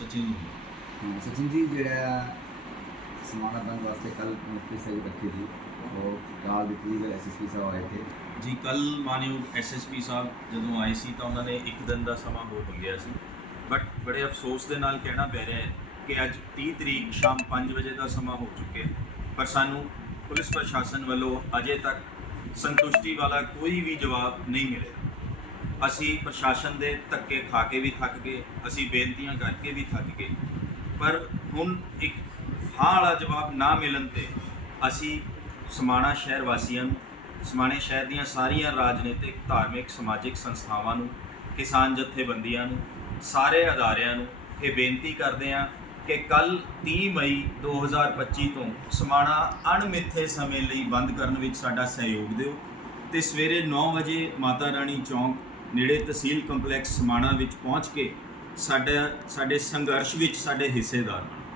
ਸਚਿਨ ਹਾਂ, ਸਚਿਨ ਜੀ ਜਿਹੜਾ ਸਮਾਣਾ ਬੰਦ ਵਾਸਤੇ ਕੱਲ ਨੋਟਿਸ ਹੈ ਰੱਖੀ ਸੀ ਉਹ ਕਾਲ ਦਿੱਤੀ ਗਈ ਐਸਐਸਪੀ ਸਾਹਿਬ ਆਏ ਥੇ ਜੀ ਕੱਲ ਮਾਨਯੋਗ ਐਸਐਸਪੀ ਸਾਹਿਬ ਜਦੋਂ ਆਏ ਸੀ ਤਾਂ ਉਹਨਾਂ ਨੇ ਇੱਕ ਦਿਨ ਦਾ ਸਮਾਂ ਹੋ ਗਿਆ ਸੀ। ਬਟ ਬੜੇ ਅਫਸੋਸ ਦੇ ਨਾਲ ਕਹਿਣਾ ਪੈ ਰਿਹਾ ਹੈ ਕਿ ਅੱਜ 30 ਤਰੀਕ ਸ਼ਾਮ 5 ਵਜੇ ਦਾ ਸਮਾਂ ਹੋ ਚੁੱਕਿਆ ਪਰ ਸਾਨੂੰ ਪੁਲਿਸ ਪ੍ਰਸ਼ਾਸਨ ਵੱਲੋਂ ਅਜੇ ਤੱਕ ਸੰਤੁਸ਼ਟੀ ਵਾਲਾ ਕੋਈ ਵੀ ਜਵਾਬ ਨਹੀਂ ਮਿਲਿਆ। ਅਸੀਂ ਪ੍ਰਸ਼ਾਸਨ ਦੇ ਧੱਕੇ ਖਾ ਕੇ ਵੀ ਥੱਕ ਗਏ, ਅਸੀਂ ਬੇਨਤੀਆਂ ਕਰਕੇ ਵੀ ਥੱਕ ਗਏ। ਪਰ ਹੁਣ ਇੱਕ ਹਾਂ ਵਾਲਾ ਜਵਾਬ ਨਾ ਮਿਲਣ ਤੇ ਅਸੀਂ ਸਮਾਣਾ ਸ਼ਹਿਰ ਵਾਸੀਆਂ ਨੂੰ, ਸਮਾਣੇ ਸ਼ਹਿਰ ਦੀਆਂ ਸਾਰੀਆਂ ਰਾਜਨੀਤਿਕ, ਧਾਰਮਿਕ, ਸਮਾਜਿਕ ਸੰਸਥਾਵਾਂ ਨੂੰ, ਕਿਸਾਨ ਜਥੇਬੰਦੀਆਂ ਨੂੰ, ਸਾਰੇ ਅਦਾਰਿਆਂ ਨੂੰ ਇਹ ਬੇਨਤੀ ਕਰਦੇ ਹਾਂ ਕਿ ਕੱਲ 30 ਮਈ 2025 ਤੋਂ ਸਮਾਣਾ ਅਣਮਿੱਥੇ ਸਮੇਂ ਲਈ ਬੰਦ ਕਰਨ ਵਿੱਚ ਸਾਡਾ ਸਹਿਯੋਗ ਦਿਓ ਤੇ ਸਵੇਰੇ 9 ਵਜੇ ਮਾਤਾ ਰਾਣੀ ਚੌਂਕ ਨੇੜੇ ਤਹਿਸੀਲ ਕੰਪਲੈਕਸ ਸਮਾਣਾ ਵਿੱਚ ਪਹੁੰਚ ਕੇ ਸਾਡਾ ਸਾਡੇ ਸੰਘਰਸ਼ ਵਿੱਚ ਸਾਡੇ ਹਿੱਸੇਦਾਰ ਬਣੋ।